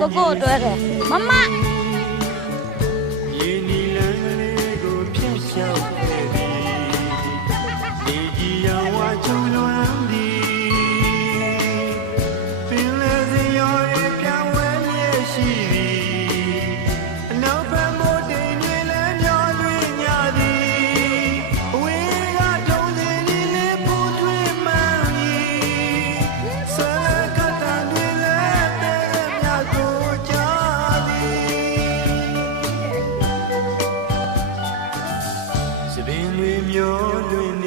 ကိုကိုအတွက်တယ်မမ Ven, Lim, yo,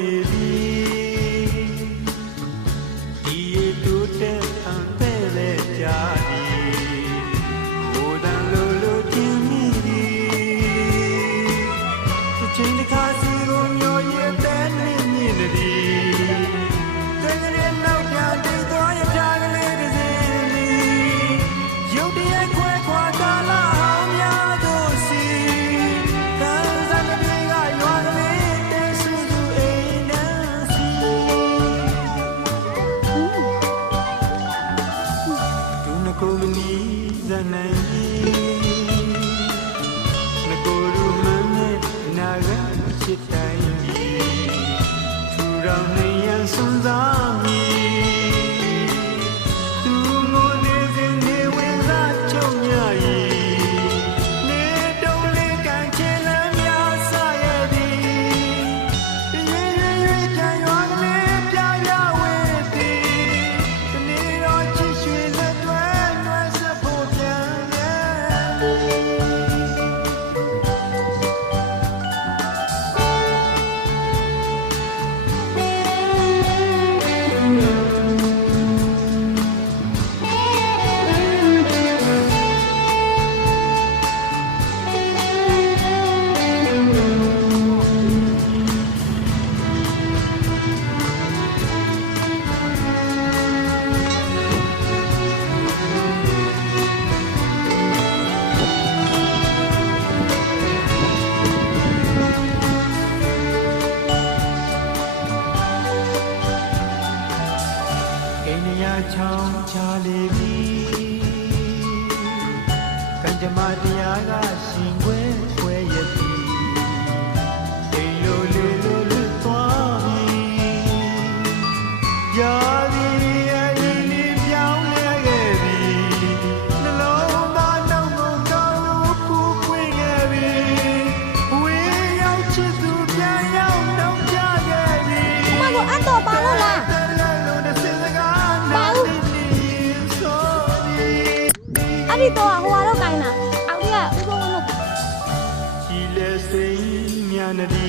ရှာလေပြီကံကြမ္မာတ တီတော့ဟိုဟာတော့ကိုင်းတာအောက်ထဲကဥပုံဝင်တော့ Chile se ñanadi